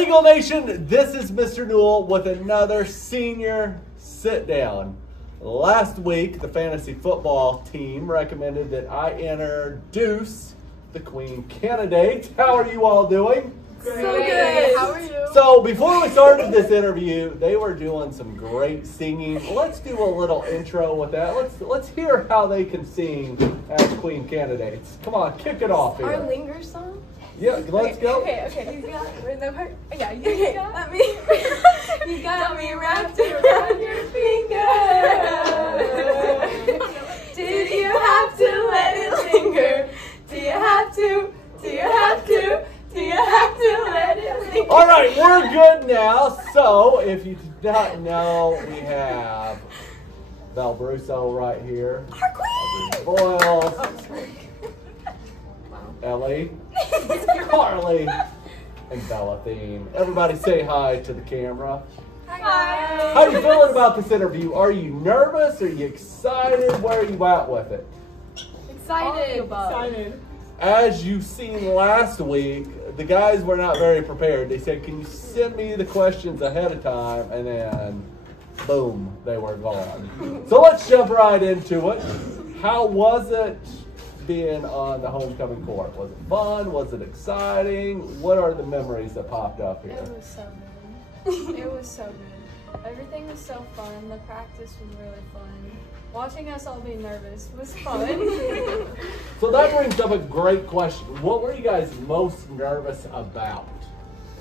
Eagle Nation, this is Mr. Newell with another senior sit down. Last week, the fantasy football team recommended that I introduce the Queen candidates. How are you all doing? So good. How are you? So before we started this interview, they were doing some great singing. Let's do a little intro with that. Let's hear how they can sing as Queen candidates. Come on, kick it off here. Our Linger song? Yeah, let's go. Okay. You got it. We're in the part. Yeah, you got me. You got me wrapped around your finger. Did you have to let it linger? Do you have to? Do you have to? Do you have to let it linger? All right, we're good now. So, if you do not know, we have Val Brusso right here. Our queen! Boyle, Oh, sorry. Ellie, Carly, and Bella Theme. Everybody say hi to the camera. Hi. How are you feeling about this interview? Are you nervous? Are you excited? Where are you at with it? Excited. As you've seen last week, the guys were not very prepared. They said, can you send me the questions ahead of time? And then, boom, they were gone. So let's jump right into it. How was it being on the homecoming court? Was it fun? Was it exciting? What are the memories that popped up here? It was so good. It was so good. Everything was so fun. The practice was really fun. Watching us all be nervous was fun. So that brings up a great question. What were you guys most nervous about?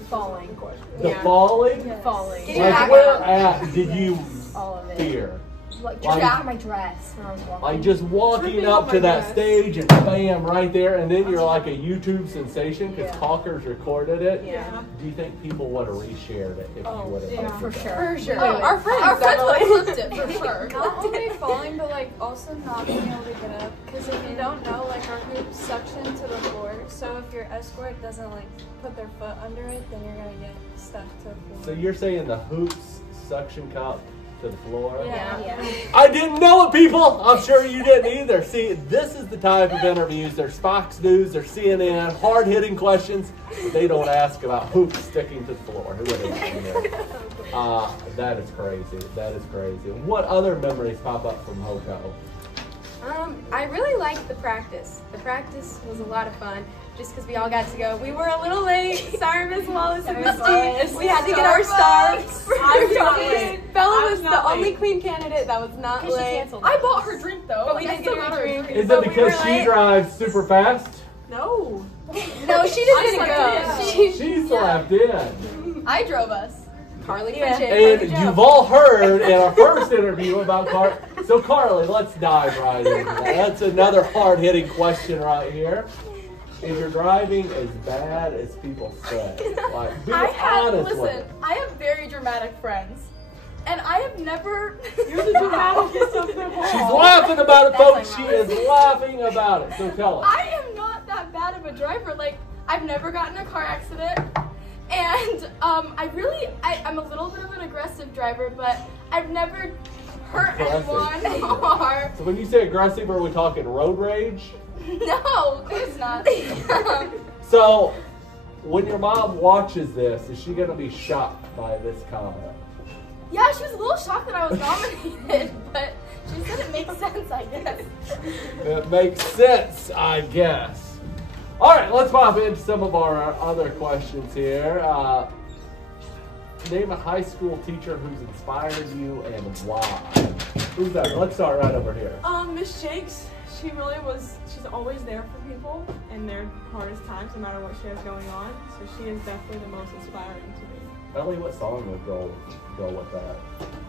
Falling. The falling? Yes. Falling. Like where at did you All of it. fear? Like Like- out of my dress when I was walking. Like just walking Tripping up on to my that dress. stage and bam, right there, and then you're like a YouTube sensation because Yeah. Talkers recorded it. Yeah. Do you think people would have reshared it if you would have? yeah. For sure. For sure. Oh, our friends would have flipped it for sure. Not only falling, but like also not being able to get up. Because if you don't know, like our hoops suction to the floor. So if your escort doesn't like put their foot under it, then you're gonna get stuck to the floor. So you're saying the hoops suction cup to the floor? Yeah. I didn't know it, people. I'm sure you didn't either. See, this is the type of interviews. There's Fox News, there's CNN, hard-hitting questions. They don't ask about hoops sticking to the floor. Who would have that is crazy. That is crazy. What other memories pop up from HOCO? I really liked the practice. The practice was a lot of fun, just because we all got to go. We were a little late. Sorry, Miss Wallace and Miss Steve. We had to get our stars. Bella was the only queen candidate that was not late. I bought her drink though. But we didn't get her drink. Is So it we because were she late. drives super fast? No. No, she just didn't go. She slapped in. I drove us. Carly And Pritchett. you've all heard in our first interview about Carly. So Carly, let's dive right into that. That's another hard-hitting question right here. Is your driving as bad as people say? Like, be honest with it. I have very dramatic friends. And I have never. You're the dramaticest of them all. She's laughing about it, folks. She is laughing about it. So tell us. I am not that bad of a driver. Like, I've never gotten in a car accident. And I'm a little bit of an aggressive driver, but I've never hurt anyone or. So when you say aggressive, are we talking road rage? No, of course not. So when your mom watches this, is she going to be shocked by this comment? Yeah, she was a little shocked that I was nominated, but she said it makes sense, I guess. It makes sense, I guess. All right, let's pop into some of our other questions here. Name a high school teacher who's inspired you and why. Who's that? Let's start right over here. Miss Jakes, she really was, she's always there for people in their hardest times, no matter what she has going on. So she is definitely the most inspiring to me. Ellie, what song would go with that?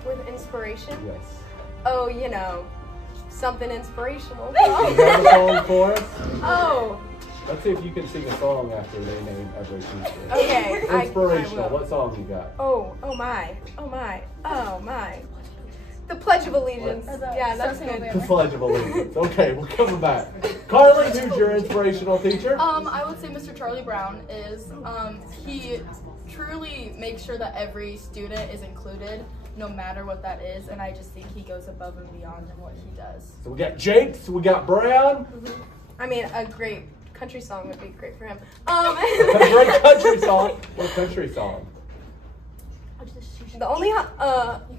With inspiration? Yes. Oh, you know, something inspirational. Do you have a song for us? Oh, Let's see if you can sing a song after they name every teacher. okay. Inspirational. I will. What song you got? Oh my. The Pledge of Allegiance. Yeah, that's good. The Pledge of Allegiance. Okay, we're coming back. Carly, who's your inspirational teacher? I would say Mr. Charlie Brown is, he truly makes sure that every student is included, no matter what that is, and I just think he goes above and beyond in what he does. So we got Jakes, we got Brown. I mean, a great country song would be great for him. Great country song. What country song? The only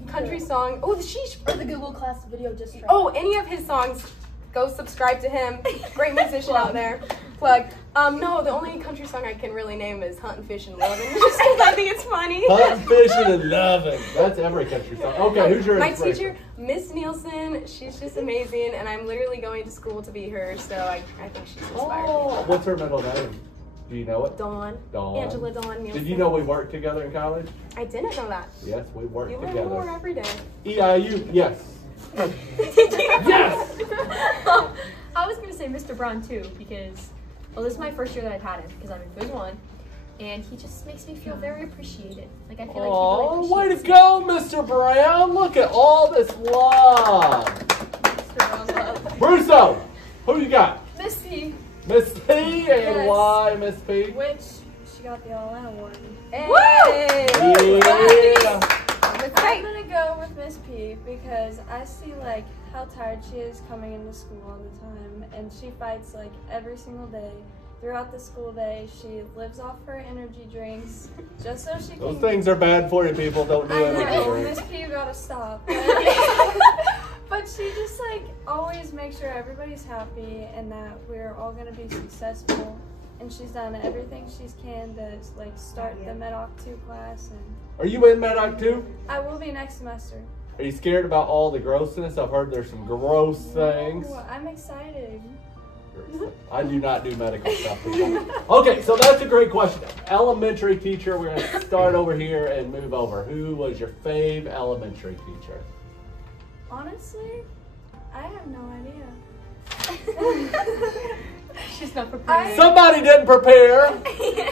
country song. Oh, the Sheesh. Or the Google Class video just tried. Oh, any of his songs. Go subscribe to him. Great musician out there. Plug. No, the only country song I can really name is Huntin', Fishin', Lovin', just because I think it's funny. Huntin', Fishin', and Lovin'. That's every country song. Okay, who's your My inspiration? teacher, Miss Nielsen, she's just amazing, and I'm literally going to school to be her, so I think she's inspired me. Oh, what's her middle name? Do you know it? Dawn. Dawn. Angela Dawn Nielsen. Did you know we worked together in college? I didn't know that. Yes, we worked You learn together. more every day. EIU, yes. Yes! I was gonna say Mr. Brown too, because well, this is my first year that I've had him because I'm in Quiz 1, and he just makes me feel very appreciated. Like I feel like he Oh, really way to appreciates go, Mr. Brown! Look at all this love. Mr. Brown love. Russo, who you got? Miss P, Miss P, and Yes. why Miss P? which she got the All-In award. Hey! Yeah. I'm gonna go with Miss P because I see like how tired she is coming into school all the time, and she fights like every single day. Throughout the school day, she lives off her energy drinks just so she Those can. things are bad for you, people. Don't do I it. know, Miss P, you gotta stop. But she just like always makes sure everybody's happy and that we're all gonna be successful. And she's done everything she can to like start the Med-Oc 2 class, and Are you in Med-Oc too? I will be next semester. Are you scared about all the grossness? I've heard there's some gross things. No, I'm excited. I do not do medical stuff. People. Okay, so that's a great question. Elementary teacher, we're going to start over here and move over. Who was your fave elementary teacher? Honestly, I have no idea. She's not prepared. Somebody didn't prepare.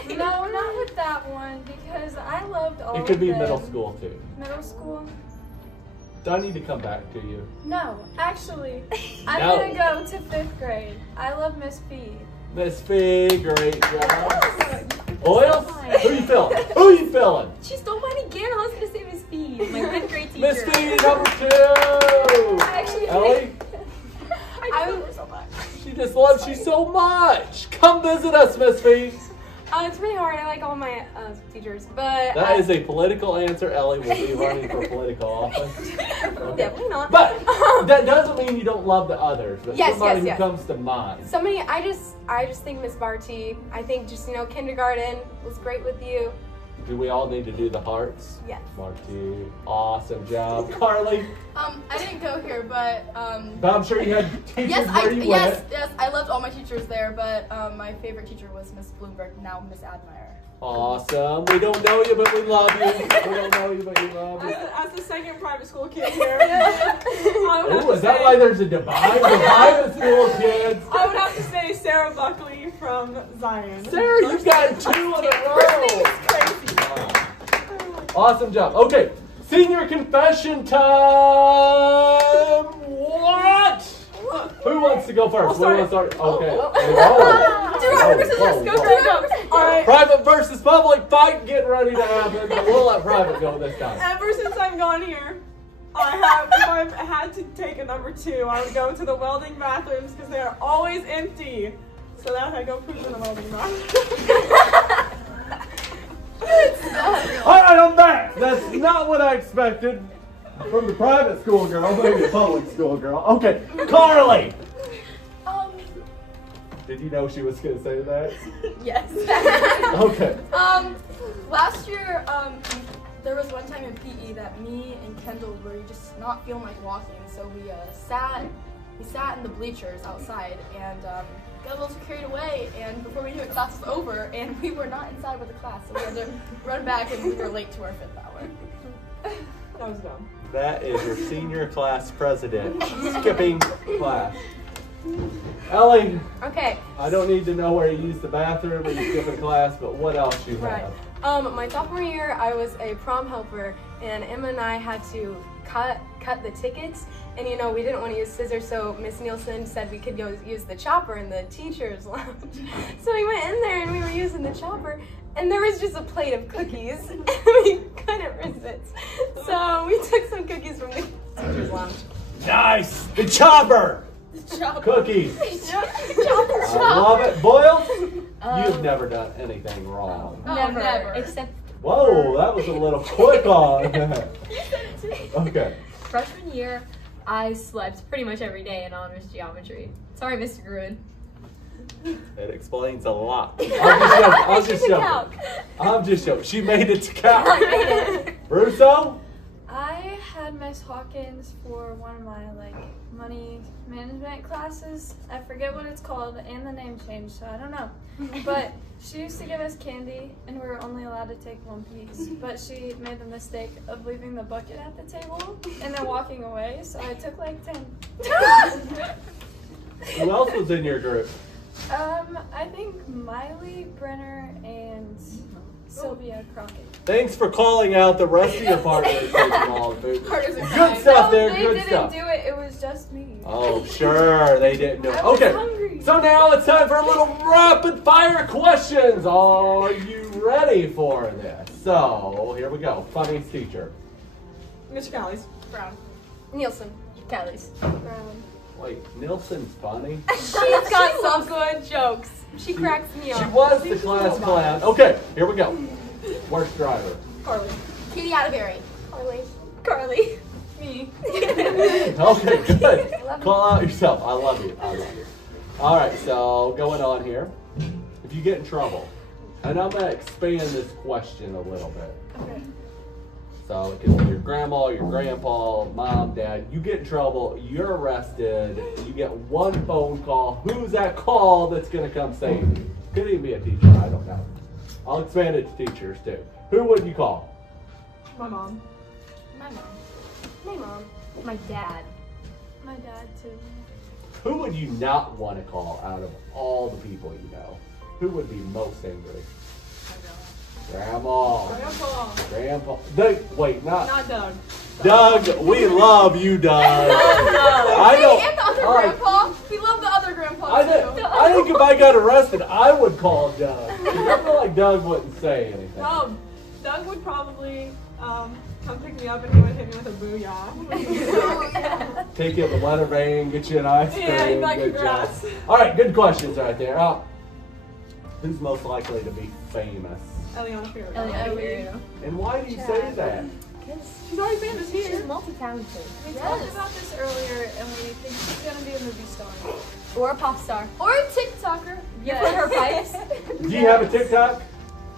No, not with that one because I loved all It could of be them. middle school too. Middle school? Do I need to come back to you? No, actually, I'm No. gonna go to 5th grade. I love Miss P. Miss Fee, great job. Boyles, who you feeling? Who you feeling? She stole mine again. I was gonna say Miss B, my 5th grade teacher. Miss Fee, number 2. Actually, Ellie, I love her so much. she just loves you so much. Come visit us, Miss Fee. It's really hard. I like all my teachers, but That is a political answer. Ellie will be running for political office. Okay. definitely not. But that doesn't mean you don't love the others. But Yes, somebody yes, yes. who comes to mind. Somebody, I just think Miss Barty. I think just kindergarten was great with you. Do we all need to do the hearts? Yes. Marty, awesome job. Carly, I didn't go here, but but I'm sure you had teachers where you went. I loved all my teachers there, but my favorite teacher was Miss Bloomberg, now Miss Admire. Awesome. We don't know you, but we love you. We don't know you, but we love you. As the second private school kid here, I would have Oh, to is that say- why there's a divide? The private school kids. I would have to say Sarah Buckley from Zion. Sarah, you got 2 in a row. Crazy. Wow. Awesome job. Okay, senior confession time. What? Who wants to go first? We want to start. Okay. All right. Private versus public fight. Get ready to happen. But we'll let private go this time. Ever since I've gone here, if I've had to take a number 2, I would go to the welding bathrooms because they are always empty. So that I go poop in the welding bathroom. All right, I'm back. That's not what I expected from the private school girl, maybe the public school girl. Okay, Carly. Did you know she was going to say that? Yes. Okay. Last year, there was one time in PE that me and Kendall were just not feeling like walking, so we sat in the bleachers outside and got a little too carried away, and before we knew it, class was over, and we were not inside with the class, so we had to run back, and we were late to our 5th hour. That was dumb. That is your senior class president skipping class. Ellie, Okay. I don't need to know where you used the bathroom or you skipping class, but what else you Right. have? My sophomore year, I was a prom helper, and Emma and I had to cut the tickets. And we didn't want to use scissors, so Miss Nielsen said we could go use the chopper in the teacher's lounge. So we went in there and we were using the chopper, and there was just a plate of cookies, and we couldn't resist. So we took some cookies from the teacher's lounge. Nice! The chopper! Cookies. I love it. Boils? You've never done anything wrong. Never. Except Whoa, that was a little quick on that. Okay. freshman year, I slept pretty much every day in honors geometry. Sorry, Mr. Gruen. It explains a lot. I'm just joking. She made it to calc. I made it. Russo? I had Miss Hawkins for one of my money management classes. I forget what it's called, and the name changed, so I don't know. But she used to give us candy, and we were only allowed to take one piece. But she made the mistake of leaving the bucket at the table and then walking away, so I took 10. Who else was in your group? I think Miley, Brenner, and Sylvia Crockett. Thanks for calling out the rest of your partners taking all the food. Partners are Good stuff there, They good didn't stuff. do it, it was just me. Oh, sure, they didn't do it. I was Okay, hungry. so now it's time for a little rapid fire questions. Are you ready for this? So, here we go. Funniest teacher. Mr. Callies. Brown. Nielsen. Callies. Brown. Wait, Nilsson's funny? She's got some good jokes. She cracks me She up. was the class clown. Okay, here we go. Worst driver. Carly. Katie Atterbury. Carly. Me. Okay, good. Call out yourself. I love you. I love you. All right, so going on here. If you get in trouble, and I'm going to expand this question a little bit. Okay. So it could be your grandma, your grandpa, mom, dad. You get in trouble, you're arrested, you get one phone call. Who's that call that's going to come save you? Could even be a teacher, I don't know. I'll expand it to teachers too. Who would you call? My mom. My mom. My mom. My dad. My dad, too. Who would you not want to call out of all the people you know? Who would be most angry? Grandma. Grandpa. Wait, Not Doug. Doug, we love you, Doug. I Me know. and the other all right. grandpa. We love the other grandpa I think if I got arrested, I would call Doug. 'Cause I feel like Doug wouldn't say anything. Well, Doug would probably come pick me up and he would hit me with a booyah. Take you to the weather vane, get you an ice cream. Yeah, he'd be like, good job. congrats. All right, good questions right there. Who's most likely to be famous? Eliana Ferrier. Eliana. And why do you say that? She's already famous She's here. multi-talented. We talked about this earlier, and we think she's gonna be a movie star. Or a pop star. Or a TikToker. You put her pipes. Do you have a TikTok?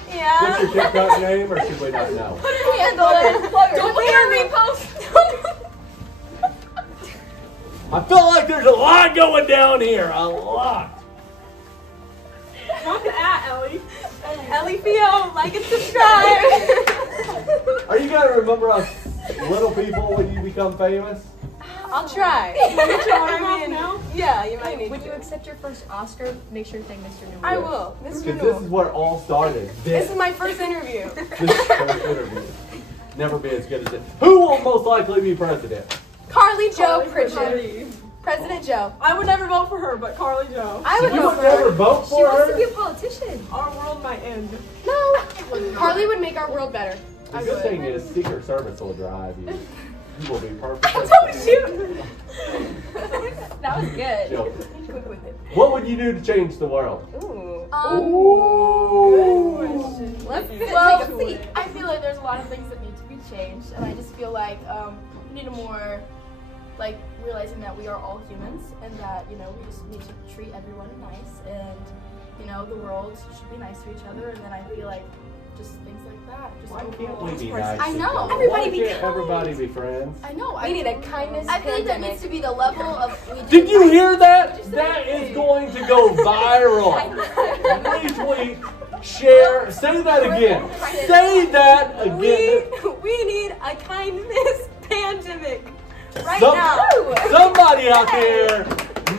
Yeah. What's your TikTok name, or should we not know? Put her handle in. Don't look at her repost. I feel like there's a lot going down here. A lot. Not the Ellie. Ellie Fio, like and subscribe. Are you going to remember us little people when you become famous? I'll try. Yeah, you might need When to. you accept your first Oscar, make sure to thank Mr. Newell. I will. Mr. Because this Newell. is where it all started. This is my first interview. This first interview. Never be as good as it. Who will most likely be president? Carly Jo Carly Pritchard. Carly. President Joe. I would never vote for her, but Carly Jo. I would You vote would for never her. vote She for wants to her? be a politician. Our world might end. No. Carly would make our world better. The I good would. thing is Secret Service will drive you. You will be perfect. Don't shoot. That was good. Joking. What would you do to change the world? Ooh. Ooh. Let's Well, take a seat. I feel like there's a lot of things that need to be changed, and I just feel like we need a more, realizing that we are all humans, and that, we just need to treat everyone nice, and, the world should be nice to each other, and then I feel like just things like that. Just Why can't overall. we be nice I to know. each other? Everybody Why be can't kind. everybody be friends? I know. We need a kindness I feel like that pandemic. needs to be the level of. Did you hear that? That is going to go viral. Retweet, share, say that again. Say that again. We need a kindness pandemic right Some- now. Somebody out there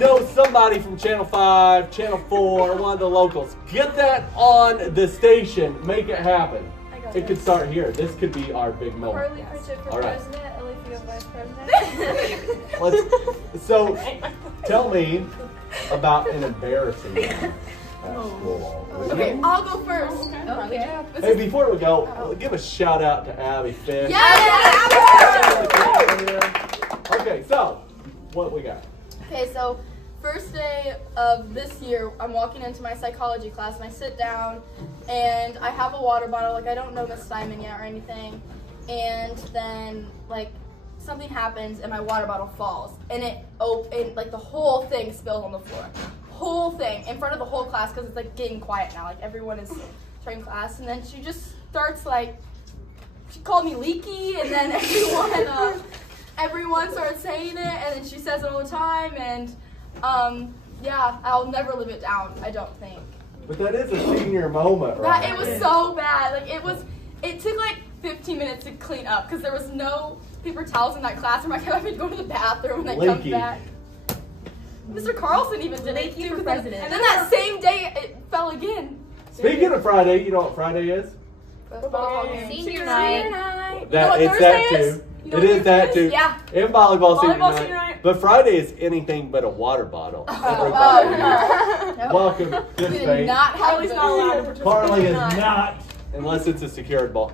knows somebody from Channel 5, Channel 4, one of the locals. Get that on the station. Make it happen. It could start here. This could be our big moment. Carly Pritchard for All right. president, Ellie Fio vice president. So, tell me about an embarrassing moment at school. Okay, I'll go first. Okay. Hey, before we go, give a shout out to Abby Fish. Yes! Okay, so what we got? Okay, so first day of this year, I'm walking into my psychology class and I sit down and I have a water bottle. Like, I don't know Miss Simon yet or anything. And then, like, something happens and my water bottle falls. And like, the whole thing spills on the floor. Whole thing in front of the whole class because it's, like, getting quiet now. Like, everyone is starting class. And then she just starts, like, she called me leaky. And then everyone started saying it. And then she says it all the time. And, yeah, I'll never live it down, I don't think. But that is a senior moment, right? It was so bad. Like, it took like 15 minutes to clean up because there was no paper towels in that classroom. I kept having to go to the bathroom and then come back. Mr. Carlson even did it too. And then that same day, it fell again. Speaking of Friday, you know what Friday is? Senior night. It's that too. It is that too. Yeah. And volleyball senior senior night. night. But Friday is anything but a water bottle. Welcome to We this did not have Carly's not allowed to participate. Carly is not, unless it's a secured ball.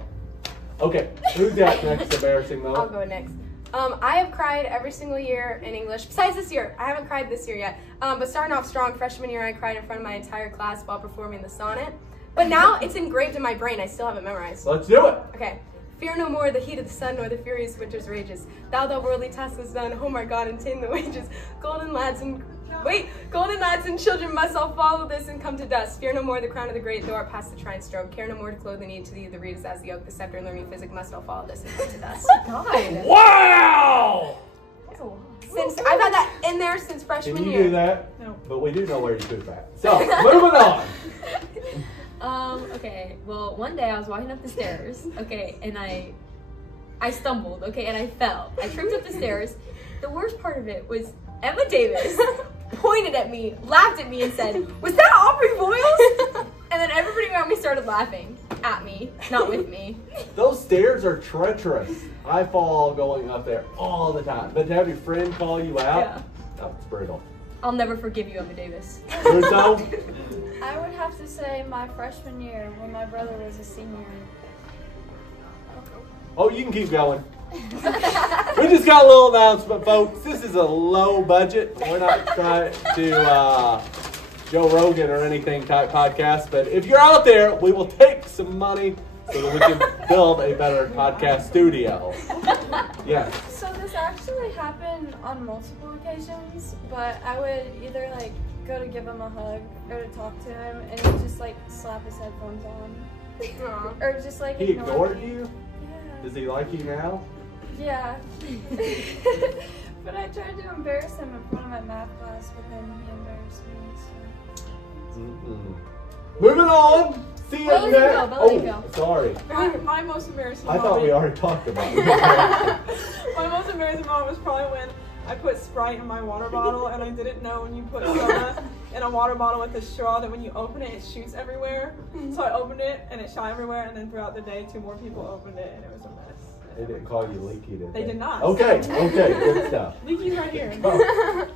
Okay, who's got next embarrassing I'll moment? go next. I have cried every single year in English, besides this year. I haven't cried this year yet. But starting off strong, freshman year, I cried in front of my entire class while performing the sonnet. But now it's engraved in my brain. I still have it memorized. Let's do it. Okay. Fear no more the heat of the sun, nor the furious winter's rages. Thou worldly task was done, oh my God, and tame the wages. Golden lads and children must all follow this and come to dust. Fear no more the crown of the great, thou art past the trying stroke. Care no more to clothe the need to thee, the reed is as the oak, the scepter and learning physic must all follow this and come to dust. God. Wow! That's a lot. Since I've had that in there since freshman Can you year. do that? No. But we do know where you poop at. So, moving on. Okay, well, one day I was walking up the stairs, okay, and I stumbled, okay, and I fell. I tripped up the stairs. The worst part of it was Emma Davis pointed at me, laughed at me, and said, "Was that Aubrey Boyles?" And then everybody around me started laughing at me, not with me. Those stairs are treacherous. I fall going up there all the time. But to have your friend call you out, Yeah. that's brutal. I'll never forgive you, Emma Davis. Russo? I would have to say my freshman year when my brother was a senior. Oh, you can keep going. We just got a little announcement, folks. This is a low budget. We're not trying to Joe Rogan or anything type podcast, but if you're out there, we will take some money so that we can build a better podcast studio. Yes. So this actually happened on multiple occasions, but I would either like go to give him a hug or to talk to him, and he'd just like slap his headphones on, or just like He ignore ignored me. you? Yeah. Does he like you now? Yeah. But I tried to embarrass him in front of my math class, but then he embarrassed me. So. Moving on. See you Let it next. go, let it go. Sorry. My most embarrassing I moment. thought we already talked about it. My most embarrassing moment was probably when I put Sprite in my water bottle and I didn't know when you put soda in a water bottle with a straw that when you open it, it shoots everywhere. So I opened it and it shot everywhere, and then throughout the day, 2 more people opened it and it was a mess. They didn't call you leaky, did they? They did not. Okay, good stuff. Leaky's right here.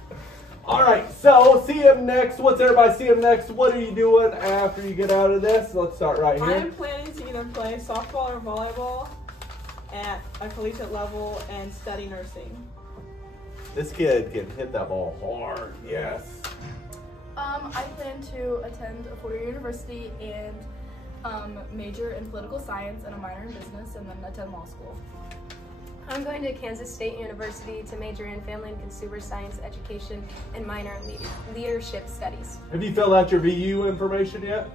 All right, so CM next. What's everybody CM next? What are you doing after you get out of this? Let's start right here. I'm planning to either play softball or volleyball at a collegiate level and study nursing. This kid can hit that ball hard. Yes. I plan to attend a 4-year university and major in political science and a minor in business, and then attend law school. I'm going to Kansas State University to major in family and consumer science education and minor in leadership studies. Have you filled out your VU information yet?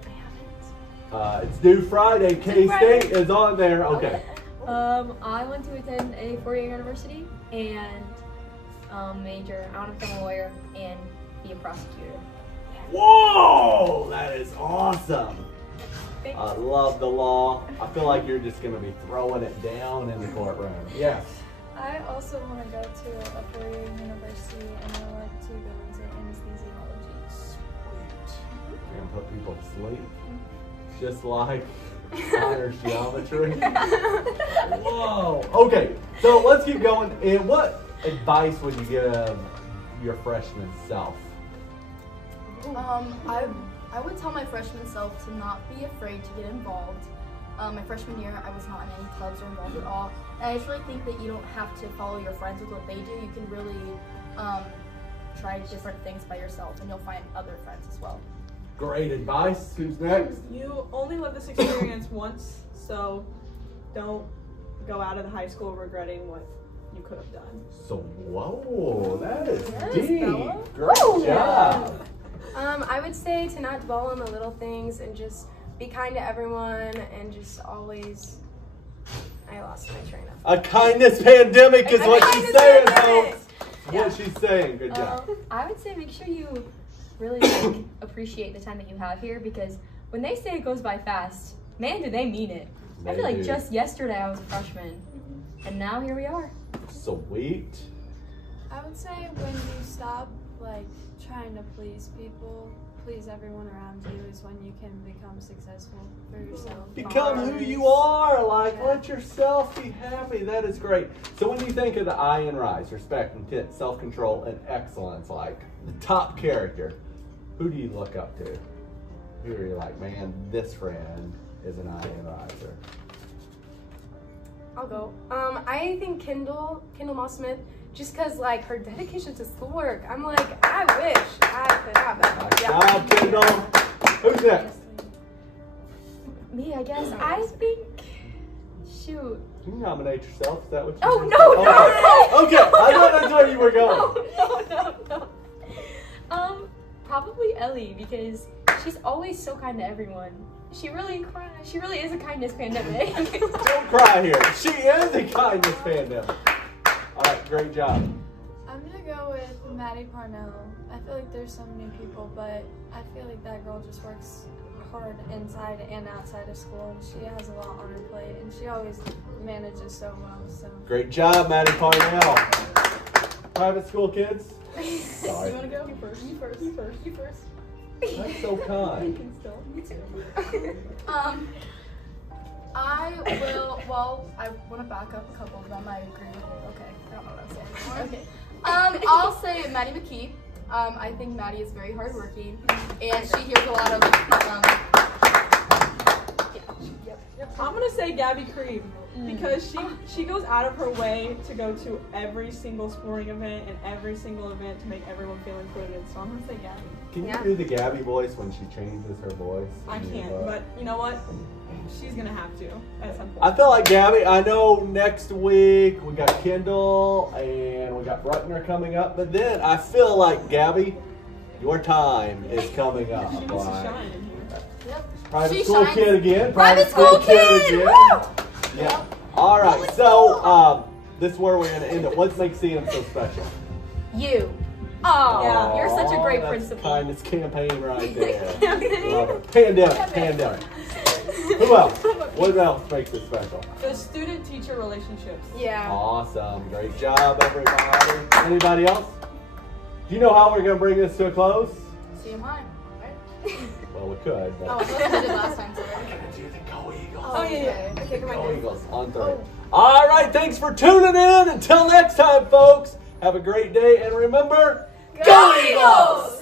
I haven't. It's due Friday. K-State is on there. Okay. I want to attend a 4-year university and major. I want to become a lawyer and be a prosecutor. Whoa, that is awesome. I love the law. I feel like you're just going to be throwing it down in the courtroom. Yes. I also want to go to a 4-year university, and I would like to go into anesthesiology. Sweet. You're going to put people to sleep. Just like honors geometry. Whoa. Okay, so let's keep going. And what advice would you give your freshman self? I would tell my freshman self to not be afraid to get involved. My freshman year, I was not in any clubs or involved at all. And I just really think that you don't have to follow your friends with what they do. You can really try different things by yourself, and you'll find other friends as well. Great advice. Who's next? You only live this experience once, so don't go out of the high school regretting what you could have done. So, whoa, that is Yes, deep. Bella. Great job. I would say to not dwell on the little things and just be kind to everyone and just always. I lost my train of thought. A kindness pandemic is A what she's kindness saying, pandemic. folks. What she's saying. Good job. I would say make sure you really like appreciate the time that you have here, because when they say it goes by fast, man, do they mean it. I They feel like do. just yesterday I was a freshman, and now here we are. Sweet. I would say when you stop like trying to please people, please everyone around you, is when you can become successful for yourself. Become who you are. Like, let yourself be happy. That is great. So when you think of the I in RISE, respect, intent, self-control, and excellence, like the top character, who do you look up to? Who are you like, man, this friend is an I in RISer? I'll go. I think Kendall Moss-Smith, just because like her dedication to schoolwork, I'm like, I wish I could have that. Nice job, Kendall. Who's next? Me, I guess. I think. Shoot. Can you nominate yourself? Is that what you Oh did? no, no, Okay, I thought that's where you were going. no. Probably Ellie, because she's always so kind to everyone. She really is a kindness pandemic. Don't cry here. She is a kindness pandemic. All right, great job. I'm gonna go with Maddie Parnell. I feel like there's so many people, but I feel like that girl just works hard inside and outside of school, and she has a lot on her plate, and she always manages so well. So Great job, Maddie Parnell. Private school kids? Sorry. You want to go? You first. You first. You first. You first. That's so kind. can still. Me too. I will. Well, I want to back up a couple of them. I agree with. Okay, I don't know what I'm saying anymore. I'll say Maddie McKee. I think Maddie is very hardworking, and she hears a lot of. I'm gonna say Gabby Creed, because she goes out of her way to go to every single sporting event and every single event to make everyone feel included. So I'm gonna say Gabby. Can you do the Gabby voice when she changes her voice? I can't, but you know what? She's gonna have to at some point. I feel like Gabby, I know next week we got Kendall and we got Bruckner coming up, but then I feel like Gabby, your time is coming up. She needs to Like, shine in here. private She school shines. kid again. Private school kid! again. Woo! Yeah. All right. So this is where we're gonna end it. What makes CM so special? You. Oh, Yeah. you're such a great that's principal. Kindness campaign right there. Love it. Pandemic. Who else? What else makes it special? The student-teacher relationships. Yeah. Awesome. Great job, everybody. Anybody else? Do you know how we're going to bring this to a close? See him high. Well, we could. But Oh, that's what I did last time. we're going to do the Go Eagles. Oh yeah. Okay, come Go on. Eagles on 3. All right. Thanks for tuning in. Until next time, folks. Have a great day. And remember, Go Eagles!